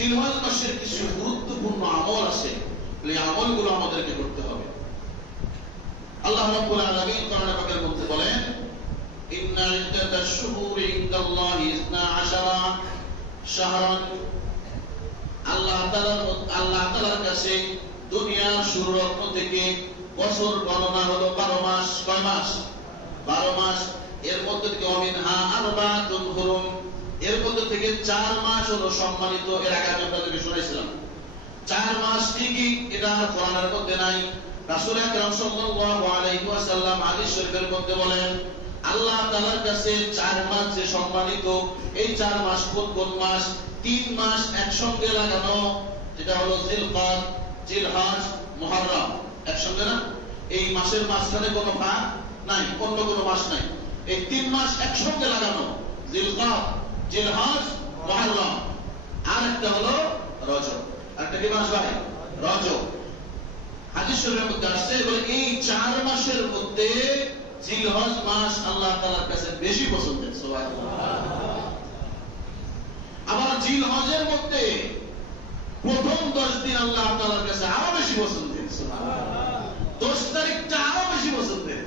জিলহজ মাসের কিছু গুরুত্বপূর্ণ আমল আছে, এই আমলগুলো আমাদেরকে করতে হবে। আল্লাহ রাব্বুল আলামিন কোরআন পাকের মধ্যে বলেন, ইন্না ইদ্দাতাশ শুহুরি ইনদাল্লাহি 12 শাহরান। আল্লাহ তাআলার কাছে দুনিয়ার শুরু থেকে বছর গণনা হলো 12 মাস। কয় মাস? 12 মাস। এর মধ্যে থেকে মিনহা আরবাতুন হুরুম, এর মধ্যে থেকে 4 মাস হলো সম্মানিত। এর আগে আমি আপনাদেরকে শুনাইছিলাম 4 মাস ঠিকই, এটা কোরআনের মধ্যে নাই। রাসূল আকরাম সাল্লাল্লাহু আলাইহি ওয়াসাল্লাম হাদিস শরীফের মধ্যে বলেন, আল্লাহ তাআলার কাছে 4 মাস যে সম্মানিত, এই 4 মাস কোন মাস? 3 মাস একসঙ্গে লাগানো, যেটা হলো জিলকাদ, জিলহজ, মুহররম, একসঙ্গে না? এই মাসের মাঝখানে কোনো ভাগ নাই, অন্য কোনো মাস নাই। এই 3 মাস একসঙ্গে লাগানো, জিলকাদ, জিলহজ, মুহররম। আর একটা হলো রজব। একটা কি মাস ভাই? রজব। হাদিস শরীফের মধ্যে আসছে, বলে এই 4 মাসের মধ্যে জিলহজ মাস আল্লাহ তাআলার কাছে বেশি পছন্দের। সুবহানাল্লাহ। আবার জিলহজের মধ্যে প্রথম 10 দিন আল্লাহ তাআলার কাছে আরো বেশি পছন্দের। সুবহানাল্লাহ। 10 তারিখটা আরো বেশি পছন্দের।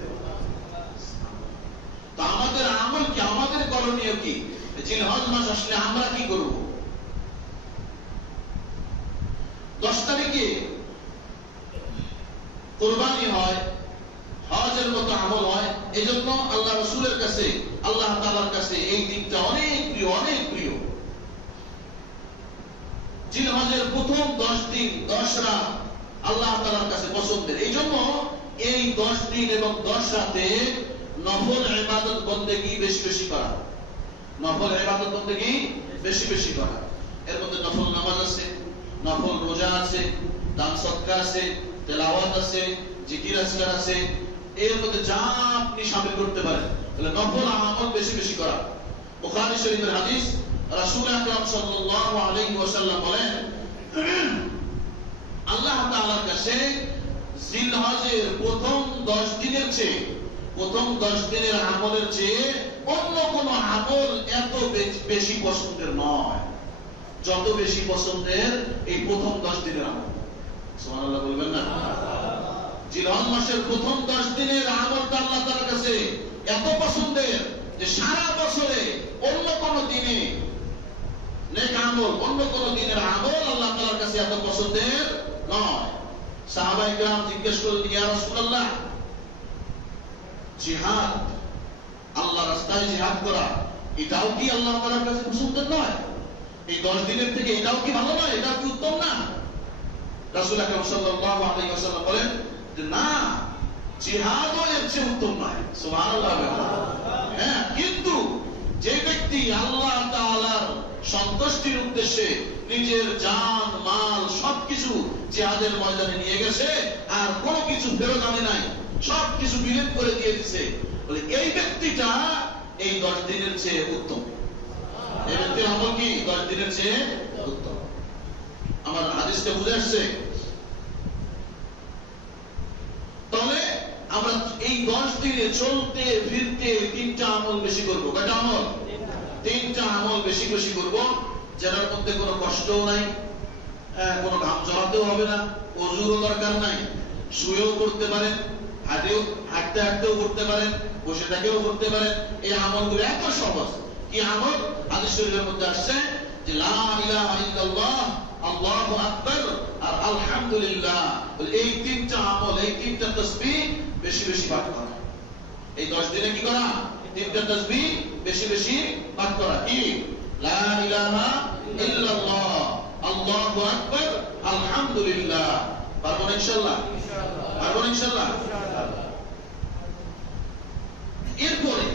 তো আমাদের আমল কি, আমাদের করণীয় কি? জিলহজ মাস আসলে আমরা কি করব? 10 তারিখে কুরবানি হয়, হজের মতো আমল হয়। এজন্য আল্লাহ রাসূলের কাছে, আল্লাহ তাআলার কাছে এই দিনটা অনেক প্রিয়, অনেক প্রিয়। জিলহজের প্রথম 10 দিন 10 রাত আল্লাহ তাআলার কাছে পছন্দের। এইজন্য এই 10 দিন এবং 10 রাতে নফল ইবাদত বন্দেগী বেশি বেশি করা, নফল ইবাদত বন্দেগী বেশি বেশি করা। এর মধ্যে নফল নামাজ আছে, নফল রোজা আছে, দান সদকা আছে, তেলাওয়াত আছে, জিকির আজকার আছে। এর মধ্যে যা আপনি শামিল করতে পারেন, তাহলে নফল আমল বেশি বেশি করা। বুখারী শরীফের হাদিস, রাসূল আকরাম সাল্লাল্লাহু আলাইহি ওয়াসাল্লাম বলেন, আল্লাহ তাআলার কাছে জিলহজের প্রথম 10 দিনের চেয়ে, প্রথম 10 দিনের আমলের চেয়ে অন্য কোন আমল এত বেশি পছন্দের নয় যত বেশি পছন্দের এই প্রথম 10 দিনের আমল। সুবহানাল্লাহ বলবেন না? জিলহজ মাসের প্রথম 10 দিনের আমলটা আল্লাহ তাআলার কাছে এত পছন্দের যে সারা বছরে অন্য কোন দিনে নেক আমল, অন্য কোন দিনের আমল আল্লাহ তাআলার কাছে এত পছন্দের নয়। সাহাবায়ে কেরাম জিজ্ঞেস করলেন, ইয়া রাসূলুল্লাহ, জিহাদ, আল্লাহর রাস্তায় জিহাদ করা, এটাও কি আল্লাহ তাআলার কাছে পছন্দের নয়? এই 10 দিনের থেকে এটাও কি ভালো নয়? এটাও কি উত্তম না? রাসূল আকরাম সাল্লাল্লাহু আলাইহি ওয়াসাল্লাম বলেন যে না, জিহাদও এর চেয়ে উত্তম নয়। সুবহানাল্লাহ। হ্যাঁ, কিন্তু যে ব্যক্তি আল্লাহ তাআলার সন্তুষ্টির উদ্দেশ্যে নিজের জান মাল সবকিছু জিহাদের ময়দানে নিয়ে গেছে আর কোনো কিছু ফেরত আনে নাই, সবকিছু বিলীন করে দিয়ে দিয়েছে, বলে এই ব্যক্তিটা এই 10 দিনের চেয়ে উত্তম। এই ব্যক্তির আমল কি 10 দিনের চেয়ে উত্তম। আমার হাদিসটা বুঝে আসছে? তাহলে আমরা এই 10 দিনে চলতে ফিরতে 3টা আমল বেশি করব। কয়টা আমল? 3টা আমল বেশি বেশি করব, যার মধ্যে কোনো কষ্টও নাই, কোনো ঘাম ঝরাতেও হবে না, ওযুরও দরকার নাই, শুয়েও করতে পারেন, হাঁটতে হাঁটতেও করতে পারেন, বসে থেকেও করতে পারেন। এই আমলগুলো এত সহজ। কি আমল? হাদিস শরীফের মধ্যে আসছে যে লা ইলাহা ইল্লাল্লাহ, আল্লাহু আকবার আর আলহামদুলিল্লাহ। এই 3টা আমল, এই 3টা তাসবিহ বেশি বেশি পাঠ করা। এই 10 দিনে কি করা? 3টা তাসবিহ বেশি বেশি পাঠ করা। কি? লা ইলাহা ইল্লাল্লাহ, আল্লাহু আকবার, আলহামদুলিল্লাহ। পারবো ইনশাআল্লাহ? পারবো ইনশাআল্লাহ? এরপরে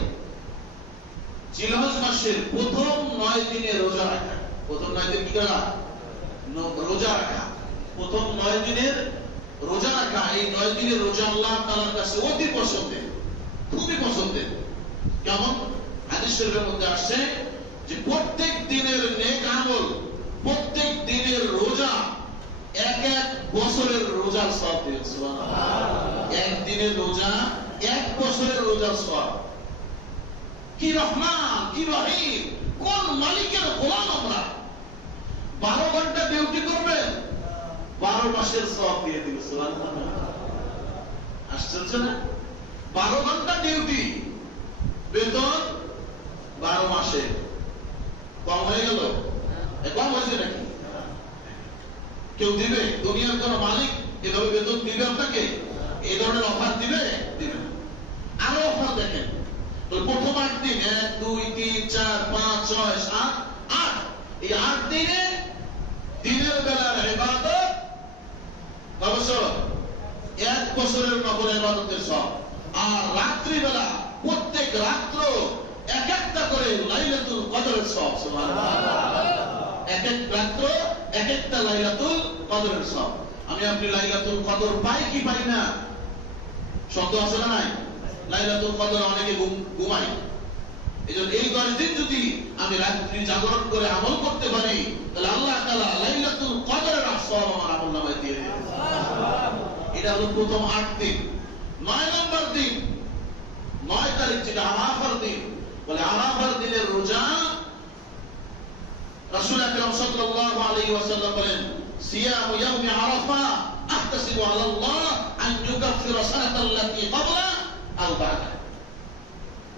জিলহজ মাসের প্রথম 9 দিনে রোজা রাখা। প্রথম 9 দিন কি করা? রোজা রাখা। প্রথম 9 দিনের রোজা রাখা। এই 9 দিনের রোজা আল্লাহ তাআলার কাছে অতি পছন্দের, খুবই পছন্দের। কেমন? হাদিস শরীফের মধ্যে আসছে যে প্রত্যেক দিনের নেক আমল, প্রত্যেক দিনের রোজা এক এক বছরের রোজার সওয়াব দেয়। সুবহানাল্লাহ। এক দিনের রোজা 1 বছরের রোজার সওয়াব। কি রহমান, কি রহিম, কোন মালিকের গোলাম আমরা! 12 ঘন্টা ডিউটি করবেন 12 মাসের সওয়াব দিয়ে দিবে। সুবহানাল্লাহ। আশ্চর্য না? 12 ঘন্টা ডিউটি, বেতন 12 মাসে। কম হয়ে গেল? কম হয়েছে নাকি? কেউ দিবে? দুনিয়ার কোন মালিক এভাবে বেতন দিবে আপনাকে? এই ধরনের অফার দিবে? দিবে না। আরো অফার দেখেন, প্রথম 8 দিন 1 2 3 4 5 6 7 8, এই 8 দিনে দিনের বেলার ইবাদত অবশ্য 1 বছরের নফল ইবাদতের সব, আর রাত্রি বেলা প্রত্যেক রাত্র এক একটা করে লাইলাতুল কদরের সব। সুবহানাল্লাহ। এক এক রাত্র এক একটা লাইলাতুল কদরের সব। আমি আপনি লাইলাতুল কদর পাই কি পাই না? সন্দেহ আছে না নাই? লাইলাতুল কদর অনেকে ঘুমাই। এজন্য এই 10 দিন যদি আমি রাত্রি জাগরণ করে আমল করতে পারি, তাহলে আল্লাহ তাআলা লাইলাতুল কদরের সওয়াব আমার আমলনামায় দিয়ে দেবেন। এটা হলো প্রথম 8 দিন। 9 নম্বর দিন, 9 তারিখ যেটা আরাফার দিন, বলে আরাফার দিনের রোজা রাসূল আকরাম সাল্লাল্লাহু আলাইহি ওয়াসাল্লাম বলেন, সিয়ামু ইয়াউমি আরাফা আহতাসিবু আলাল্লাহ আন ইউকাফিরা সানাতাল্লাতী ক্বাবলা আও বা'দা।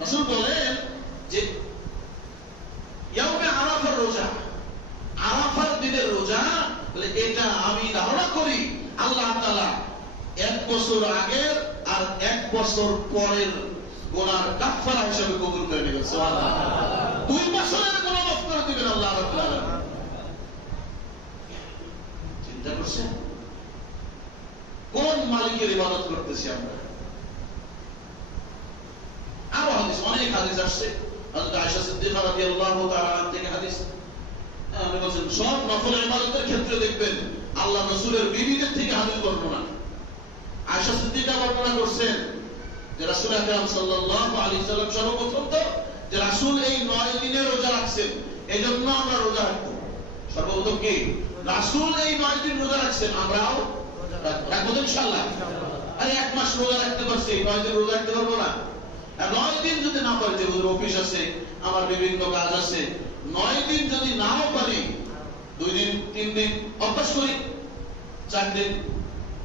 রাসূল বলেন যে ইয়াউমে আরাফার রোজা, আরাফার দিনের রোজা, বলে এটা আমি ধারণা করি আল্লাহ তাআলা 1 বছর আগের আর 1 বছর পরের গুনার কাফারা হিসেবে কবুল করে নেবেন। সুবহানাল্লাহ। 2 বছরের গুনাহ মাফ করে দিবেন আল্লাহ রাব্বুল আলামিন। চিন্তা করছেন কোন মালিকের ইবাদত করতেছি আমরা? আরো হাদিস, অনেক হাদিস আসছে। হযরত আয়েশা সিদ্দিকা রাদিয়াল্লাহু তাআলা থেকে হাদিস, আমি বলছেন সব নফল ইবাদতের ক্ষেত্রে দেখবেন আল্লাহ রাসূলের বিবিদের থেকে হাদিস বর্ণনা। আয়েশা সিদ্দিকা বর্ণনা করছেন যে রাসূল আকরাম সাল্লাল্লাহু আলাইহি সাল্লাম সর্বপ্রথম তো যে রাসূল এই 9 দিনের রোজা রাখছেন, এজন্য আমরা রোজা রাখবো। সর্বপ্রথম কি রাসূল এই 9 দিন রোজা রাখছেন, আমরাও রাখবো ইনশাআল্লাহ। আরে 1 মাস রোজা রাখতে পারছি, 9 দিন রোজা রাখতে পারবো না? 9 দিন যদি না পারি, যে অফিস আছে, আমার বিভিন্ন কাজ আছে, 9 দিন যদি নাও পারি, 2 দিন 3 দিন অভ্যাস করি, 4 দিন,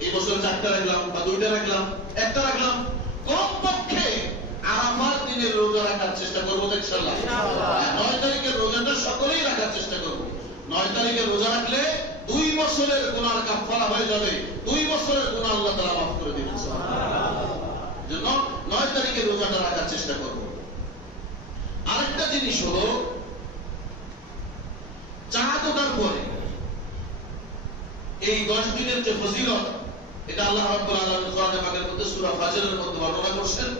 এই বছর 4টা রাখলাম বা 2টা রাখলাম, 1টা রাখলাম, কমপক্ষে আরাফার দিনের রোজা রাখার চেষ্টা করবো ইনশাআল্লাহ। 9 তারিখের রোজাটা সকলেই রাখার চেষ্টা করবো। 9 তারিখের রোজা রাখলে 2 বছরের গুনার কাফারা হয়ে যাবে, 2 বছরের গুনাহ আল্লাহ তাআলা মাফ করে দিবেন। সুবহানাল্লাহ। জন্য 9 তারিখের রোজাটা রাখার চেষ্টা করব। আরেকটা জিনিস হলো, চাঁদ ওঠার পরে এই 10 দিনের যে ফজিলত, এটা আল্লাহ রাব্বুল আলামিন কোরআনে পাকের মধ্যে সূরা ফাজরের মধ্যে বর্ণনা করছেন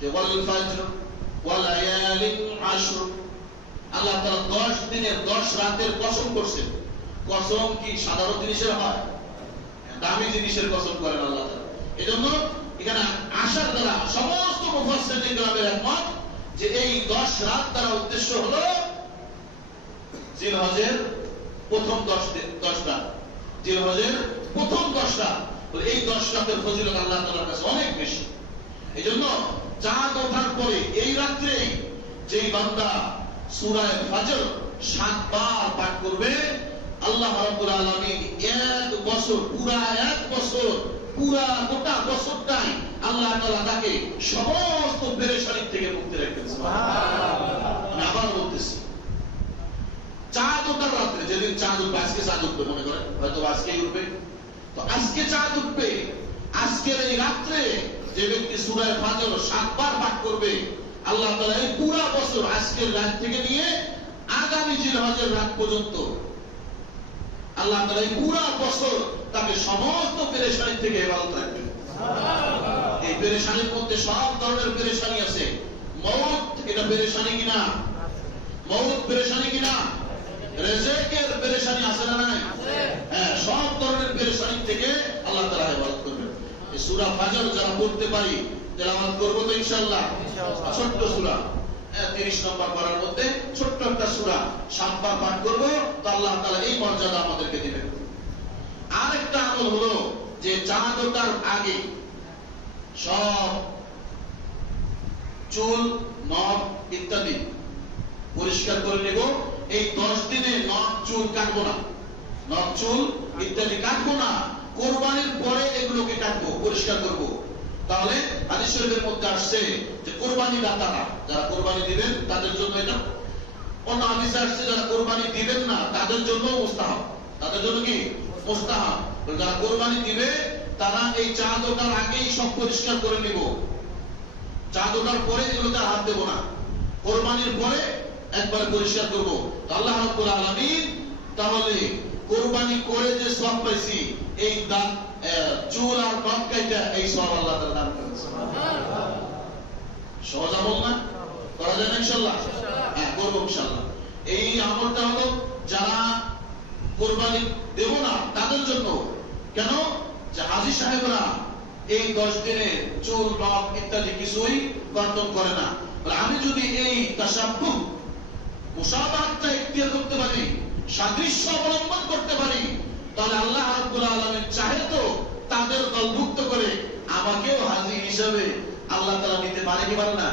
যে ওয়াল ফাজর ওয়া লায়ালিন আশর। আল্লাহ তাআলা 10 দিনের 10 রাতের কসম করছেন। কসম কি সাধারণ জিনিসের হয়? দামি জিনিসের কসম করেন আল্লাহ তাআলা। এজন্য এখানে আশার দ্বারা সমস্ত মুফাসসিরিন কিরামের একমত যে এই 10 রাত দ্বারা উদ্দেশ্য হলো জিলহজের প্রথম 10 রাত, জিলহজের প্রথম 10 রাত। এই 10 রাতের ফজিলত আল্লাহ তাআলার কাছে অনেক বেশি। এজন্য চাঁদ ওঠার পরে এই রাত্রে যেই বান্দা সূরা ফাজর 7 বার পাঠ করবে, আল্লাহ রাব্বুল আলামিন 1 বছর, পুরা 1 বছর, পুরা গোটা বছরটাই আল্লাহ তাআলা তাকে সমস্ত পেরেশানি থেকে মুক্তি রাখবেন। সুবহানাল্লাহ। আমি আবার বলতেছি, চাঁদ ওঠার রাত্রে, যেদিন চাঁদ উঠবে, আজকে চাঁদ উঠবে মনে করেন, হয়তো আজকেই উঠবে, তো আজকে চাঁদ উঠবে, আজকের এই রাত্রে যে ব্যক্তি সূরা ফাজর 7 বার পাঠ করবে, আল্লাহ তাআলা এই পুরা বছর, আজকের রাত থেকে নিয়ে আগামী জিলহজের রাত পর্যন্ত আল্লাহ তাআলা এই পুরা বছর তাকে সমস্ত পেরেশানি থেকে হেফাজত রাখবেন। সুবহানাল্লাহ। এই পেরেশানির মধ্যে সব ধরনের পেরেশানি আছে। মওত এটা পেরেশানি কিনা? মওত পেরেশানি কিনা? রিজিকের পেরেশানি আছে না নাই? হ্যাঁ, সব ধরনের পেরেশানি থেকে আল্লাহ তাআলা হেফাজত করবেন। এই সূরা ফাজর যারা পড়তে পারি, তেলাওয়াত করব তো ইনশাআল্লাহ। ছোট্ট সূরা, 30 নম্বর পারার মধ্যে ছোট্ট একটা সূরা 7 বার পাঠ করব, তো আল্লাহ তাআলা এই মর্যাদা আমাদেরকে দিবেন। আরেকটা আমল হলো যে চাঁদ ওঠার আগে সব চুল, নখ ইত্যাদি পরিষ্কার করে নেব, এই 10 দিনে নখ চুল কাটবো না, নখ চুল ইত্যাদি কাটবো না, কোরবানির পরে এগুলোকে কাটবো, পরিষ্কার করবো। তাহলে হাদিস শরীফের মধ্যে আসছে যে কোরবানি দাতারা যারা কোরবানি দিবেন তাদের জন্য এটা, অন্য হাদিসে আসছে যারা কোরবানি দিবেন না তাদের জন্য মুস্তাহাব, তাদের জন্য কি মুস্তাহাব। যারা কোরবানি দিবে তারা এই চাঁদ ওঠার আগেই সব পরিষ্কার করে নিব, চাঁদ ওঠার পরে এগুলোতে হাত দেব না, কোরবানির পরে একবারে পরিষ্কার করব। আল্লাহ রাব্বুল আলামিন তাহলে কোরবানি করে যে সওয়াব পাইছি এই দান চুল আর নখ কাটা এই সওয়াব আল্লাহ তাআলা দান করেন। সুবহানাল্লাহ। সহজ আমল না? করা যায় না ইনশাআল্লাহ? হ্যাঁ, করব ইনশাআল্লাহ। এই আমলটা হলো যারা কোরবানি দেব না তাদের জন্য। কেন? যে হাজী সাহেবরা এই 10 দিনে চুল নখ ইত্যাদি কিছুই কর্তন করে না। আমি যদি এই তাশাব্বুহ মুশাবাহাতটা ইখতিয়ার করতে পারি, সাদৃশ্য অবলম্বন করতে পারি, তাহলে আল্লাহ রাব্বুল আলামিন চাহে তো তাদের দলভুক্ত করে আমাকেও হাজী হিসাবে আল্লাহ তাআলা নিতে পারে কি পারে না?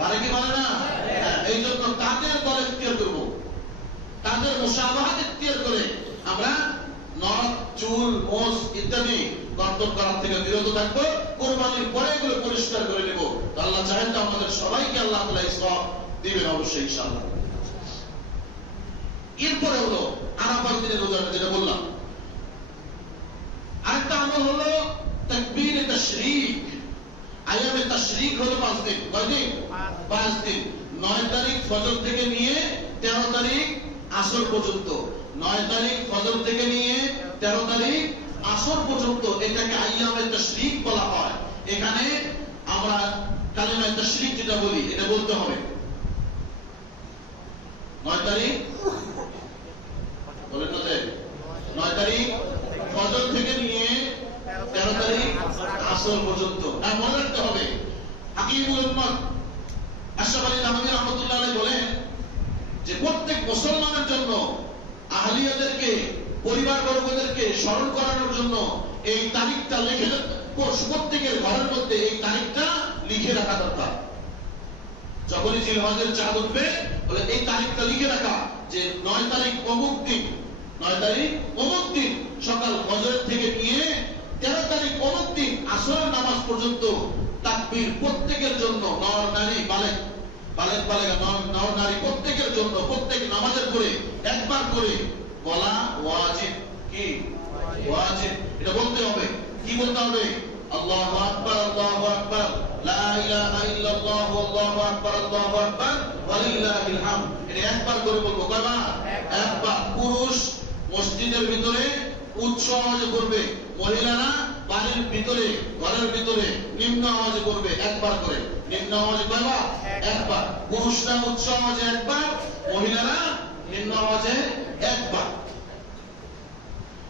পারে কি পারে না? এই জন্য তাদের দল ইখতিয়ার করব, তাদের মুশাবাহাত ইখতিয়ার করে আমরা নখ চুল মোজ ইত্যাদি কর্তন করার থেকে বিরত থাকবো, কোরবানির পরে এগুলো পরিষ্কার করে নেব। আল্লাহ চাহেন তো আমাদের সবাইকে আল্লাহ তাআলা এই সওয়াব দিবেন অবশ্যই ইনশাআল্লাহ। এরপরে হলো আরাফার দিনের রোজা, যেটা বললাম। আরেকটা আমল হলো তাকবীর তাশরীক। আইয়ামে তাশরীক হলো 5 দিন। কয় দিন? 5 দিন। 9 তারিখ ফজর থেকে নিয়ে 13 তারিখ আসর পর্যন্ত, 9 তারিখ ফজর থেকে নিয়ে 13 তারিখ আসর পর্যন্ত এটাকে আইয়ামে তাশরীক বলা হয়। এখানে আমরা কালেমা তাশরীক যেটা বলি এটা বলতে হবে। 9 তারিখ বলেন না, 9 তারিখ ফজর থেকে নিয়ে 13 তারিখ আসর পর্যন্ত। আর মনে রাখতে হবে, হাকিমুল উম্মাহ আশরাফ আলী থানভী রাহমাতুল্লাহ আলাইহি বলেন যে প্রত্যেক মুসলমানের জন্য আহলিয়াদেরকে, পরিবারবর্গদেরকে স্মরণ করানোর জন্য এই তারিখটা লিখে, প্রত্যেকের ঘরের মধ্যে এই তারিখটা লিখে রাখা দরকার। যখনই জিলহজের চাঁদ উঠবে বলে এই তারিখটা লিখে রাখা যে 9 তারিখ অমুক দিন, 9 তারিখ অমুক দিন সকাল ফজর থেকে নিয়ে 13 তারিখ অমুক দিন আসরের নামাজ পর্যন্ত তাকবীর প্রত্যেকের জন্য, নর নারী বালেগ বালেগা নর নারী প্রত্যেকের জন্য প্রত্যেক নামাজের পরে একবার করে বলা ওয়াজিব। কি ওয়াজিব? এটা বলতে হবে। কি বলতে হবে? আল্লাহু আকবার, আল্লাহু আকবার, লা ইলাহা ইল্লাল্লাহু, আল্লাহু আকবার, আল্লাহু আকবার, ওয়ালিল্লাহিল হামদ। এটা একবার করে বলবো। কয়বার? একবার। পুরুষ মসজিদের ভিতরে উচ্চ আওয়াজে করবে, মহিলারা বাড়ির ভিতরে, ঘরের ভিতরে নিম্ন আওয়াজে করবে একবার করে। নিম্ন আওয়াজে কয়বার? একবার। পুরুষরা উচ্চ আওয়াজে একবার, মহিলারা নিম্ন আওয়াজে একবার।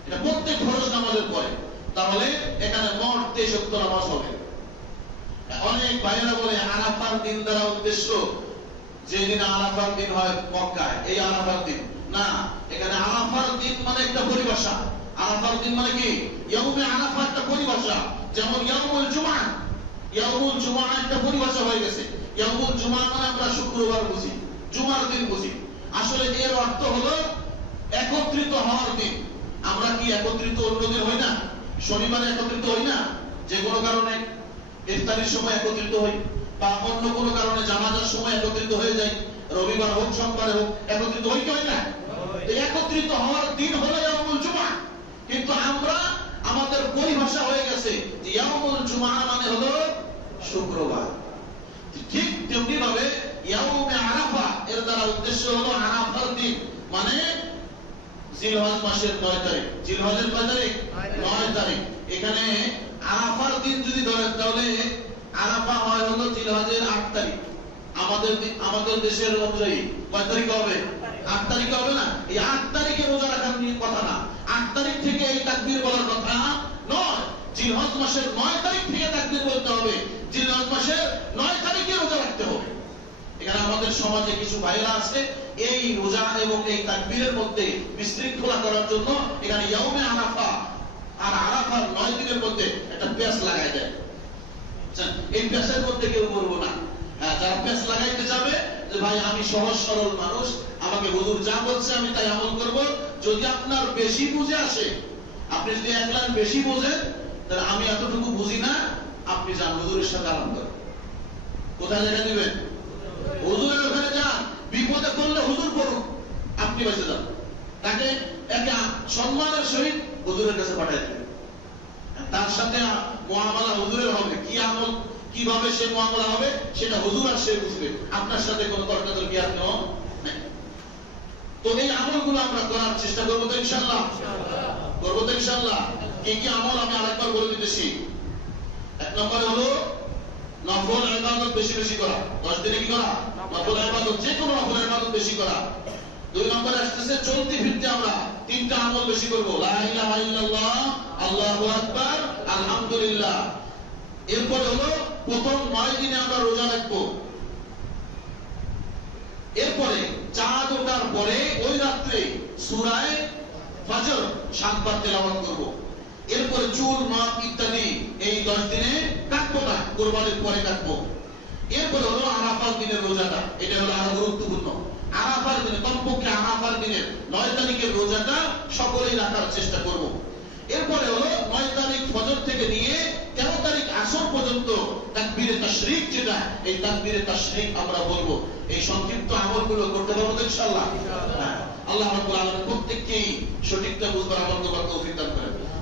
এটা প্রত্যেক ফরজ নামাজের পরে। তাহলে এখানে মোট 23 ওয়াক্ত নামাজ হবে। অনেক ভাইয়েরা বলে আরাফার দিন দ্বারা উদ্দেশ্য যেদিন আরাফার দিন হয় মক্কায়, এই আরাফার দিন না। এখানে আরাফার দিন মানে একটা পরিভাষা। আরাফার দিন মানে কি? ইয়াউমে আরাফা একটা পরিভাষা। যেমন ইয়াউমুল জুমআ, ইয়াউমুল জুমআ একটা পরিভাষা হয়ে গেছে। ইয়াউমুল জুমআ মানে আমরা শুক্রবার বুঝি, জুমার দিন বুঝি। আসলে এর অর্থ হলো একত্রিত হওয়ার দিন। আমরা কি একত্রিত অন্য দিন হই না? শনিবারে একত্রিত হই না? যে কোনো কারণে ইফতারির সময় একত্রিত হই, বা অন্য কোনো কারণে জানাজার সময় একত্রিত হয়ে যাই, রবিবার হোক সোমবারে হোক একত্রিত হই কি হয় না? একত্রিত হওয়ার দিন হলো ইয়াউমুল জুমআ। কিন্তু আমরা, আমাদের পরিভাষা হয়ে গেছে যে ইয়াউমুল জুমআ মানে হলো শুক্রবার। ঠিক তেমনি ভাবে ইয়াউমে আরাফা এর দ্বারা উদ্দেশ্য হলো আরাফার দিন, মানে জিলহজ মাসের 9 তারিখ। জিলহজের কয় তারিখ? 9 তারিখ। এখানে আরাফার দিন যদি ধরেন তাহলে আরাফা হয় হলো জিলহজের 8 তারিখ। আমাদের দেশের অনুযায়ী কয় তারিখ হবে? 8 তারিখ হবে না? এই 8 তারিখে রোজা রাখার কথা না, 8 তারিখ থেকে এই তাকবীর বলার কথা নয়। জিলহজ মাসের 9 তারিখ থেকে তাকবীর বলতে হবে, জিলহজ মাসের 9 তারিখে রোজা রাখতে হবে। এখানে আমাদের সমাজে কিছু ভাইরা আছে এই রোজা এবং এই তাকবীরের মধ্যে বিশৃঙ্খলা করার জন্য এখানে ইয়াউমে আরাফা আর আরাফার 9 দিনের মধ্যে একটা পেঁচ লাগাই দেয়। এই পেঁচের মধ্যে কেউ করবো না। যারা পেঁচ লাগাইতে যাবে যে ভাই আমি সহজ সরল মানুষ, আমাকে হুজুর যা বলছে আমি তাই আমল করব। যদি আপনার বেশি বুঝে আসে, আপনি যদি 1 লাখ বেশি বোঝেন, তাহলে আমি এতটুকু বুঝি না, আপনি যান হুজুরের সাথে আরাম করেন। কোথায় জায়গা দিবেন? হুজুরের ওখানে যান, বিপদে পড়লে হুজুর করুন, আপনি বেঁচে যান। তাকে একটা সম্মানের সহিত হুজুরের কাছে পাঠিয়ে দেবেন, তার সাথে মুআমালা হুজুরের হবে। কি আমল কিভাবে সে মুআমালা হবে সেটা হুজুর আর সে বুঝবে, আপনার সাথে কোনো তর্কাতর্কি আর নেই। তো এই আমলগুলো আমরা করার চেষ্টা করবো তো ইনশাআল্লাহ, করবো তো ইনশাআল্লাহ। কি কি আমল আমি আরেকবার বলে দিতেছি। 1 নম্বরে হলো নফল ইবাদত বেশি বেশি করা। 10 দিনে কি করা? নফল ইবাদত, যে কোনো নফল ইবাদত বেশি করা। 2 নম্বরে আসতেছে চলতে ফিরতে আমরা 3টা আমল বেশি করব। লা ইলাহা ইল্লাল্লাহ, আল্লাহু আকবার, আলহামদুলিল্লাহ। এরপর হলো প্রথম 9 দিনে আমরা রোজা রাখবো। এরপরে চাঁদ ওঠার পরে ওই রাত্রে সূরা ফজর 7 বার তেলাওয়াত করব। এরপরে চুল নখ ইত্যাদি এই 10 দিনে কাটবো না, কুরবানির পরে কাটবো। এরপরে হলো আরাফার দিনের রোজাটা, এটা হলো আরো গুরুত্বপূর্ণ। আরাফার দিনে, কমপক্ষে আরাফার দিনের 9 তারিখের রোজাটা সকলেই রাখার চেষ্টা করব। এরপরে হলো 9 তারিখ ফজর থেকে নিয়ে 13 তারিখ আসর পর্যন্ত তাকবীরে তাশরিক, যেটা এই তাকবীরে তাশরিক আমরা বলবো। এই সংক্ষিপ্ত আমলগুলো করতে পারবো তো ইনশাআল্লাহ। আল্লাহ রাব্বুল আলামিন প্রত্যেককেই সঠিকটা বুঝবার আমল করার তৌফিক দান করেন।